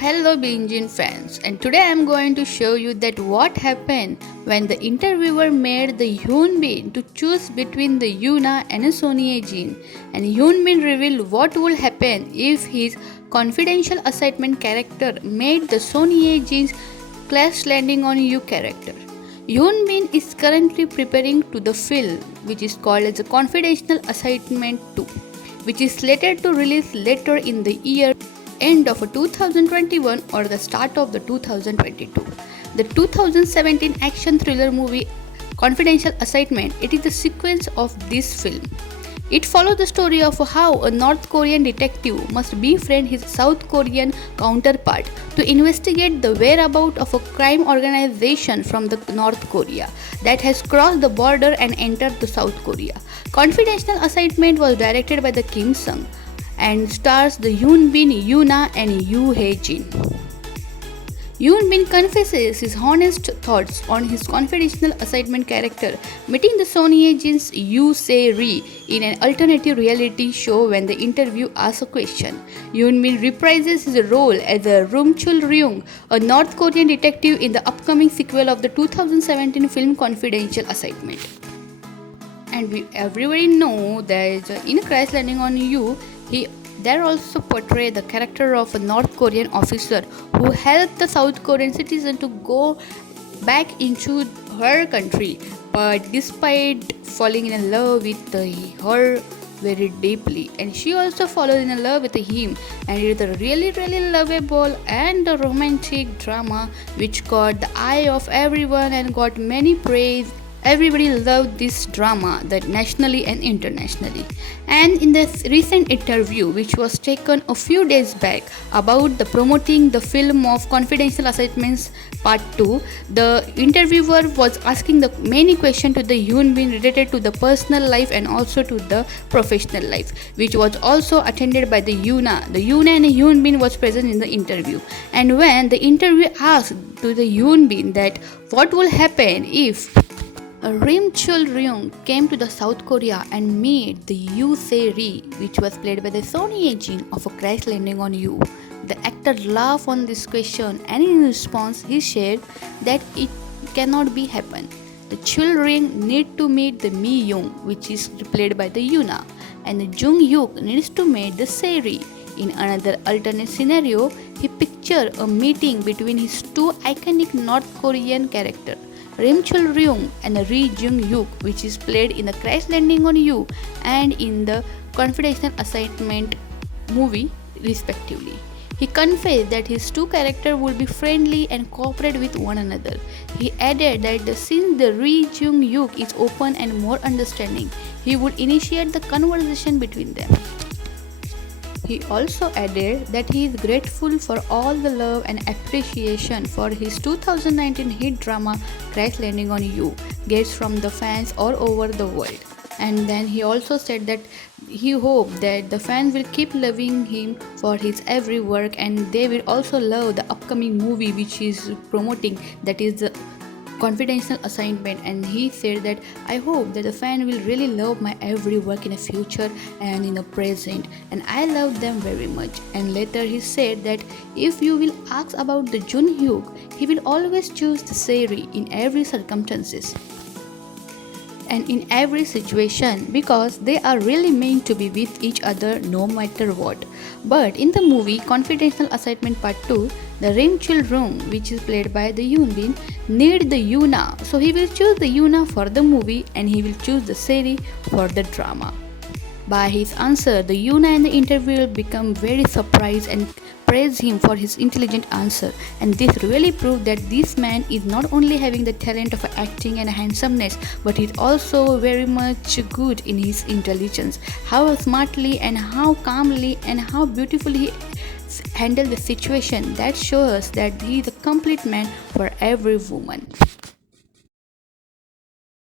Hello Binjin fans, and today I am going to show you that what happened when the interviewer made the hyunbin to choose between the Yoona and Son Ye Jin, and hyunbin revealed what would happen if his confidential assignment character made the Son Ye Jin's crash landing on you character. Hyunbin is currently preparing to the film which is called as a confidential assignment 2, which is slated to release later in the year end of 2021 or the start of the 2022. The 2017 action thriller movie Confidential Assignment, it is the sequence of this film. It follows the story of how a North Korean detective must befriend his South Korean counterpart to investigate the whereabouts of a crime organization from the North Korea that has crossed the border and entered the South Korea. Confidential Assignment was directed by the Kim Sung and stars the Hyunbin, Yoona and Yoo Jin. Hyunbin confesses his honest thoughts on his confidential assignment character meeting the Son Ye Jin's Yoo Se-ri in an alternative reality show when the interview asks a question. Hyunbin reprises his role as a Rum Chul-ryung, a North Korean detective in the upcoming sequel of the 2017 film Confidential Assignment. And everybody know that in Crash Landing on You, he there also portray the character of a North Korean officer who helped the South Korean citizen to go back into her country, but despite falling in love with her very deeply, and she also falls in love with him, and it is a really lovable and a romantic drama which caught the eye of everyone and got many praise. Everybody loved this drama that nationally and internationally. And in this recent interview which was taken a few days back about the promoting the film of Confidential Assignments Part 2, the interviewer was asking the many questions to the Hyunbin related to the personal life and also to the professional life, which was also attended by the Yoona. The Yoona and Hyunbin was present in the interview. And when the interviewer asked to the Hyunbin that what will happen if Rim Chul-ryung came to the South Korea and met the Yoo Se-ri, which was played by the Son Ye Jin of A Crash Landing on You. The actor laughed on this question, and in response he said that it cannot be happen. The Chul-ryung need to meet the Mi-young, which is played by the Yoona, and the Jung-hyuk needs to meet the Se-ri. In another alternate scenario, he pictured a meeting between his two iconic North Korean characters, Rim Chul-ryung and Ri Jung-hyuk, which is played in the Crash Landing on You and in the Confidential Assignment movie respectively. He confessed that his two characters would be friendly and cooperate with one another. He added that since the Ri Jung-hyuk is open and more understanding, he would initiate the conversation between them. He also added that he is grateful for all the love and appreciation for his 2019 hit drama Crash Landing on You gets from the fans all over the world. And then he also said that he hoped that the fans will keep loving him for his every work, and they will also love the upcoming movie which he is promoting, that is the Confidential Assignment. And he said that I hope that the fan will really love my every work in the future and in the present, and I love them very much. And later he said that if you will ask about the Jung-hyuk, he will always choose the Se-ri in every circumstances and in every situation because they are really meant to be with each other no matter what. But in the movie Confidential Assignment Part 2, the Rim Chul-ryung, which is played by the Hyunbin, need the Yoona, so he will choose the Yoona for the movie and he will choose the Se-ri for the drama. By his answer, the Yoona and the interviewer become very surprised and praise him for his intelligent answer, and this really proved that this man is not only having the talent of acting and handsomeness, but is also very much good in his intelligence, how smartly and how calmly and how beautifully he handled the situation. That shows that he is a complete man for every woman.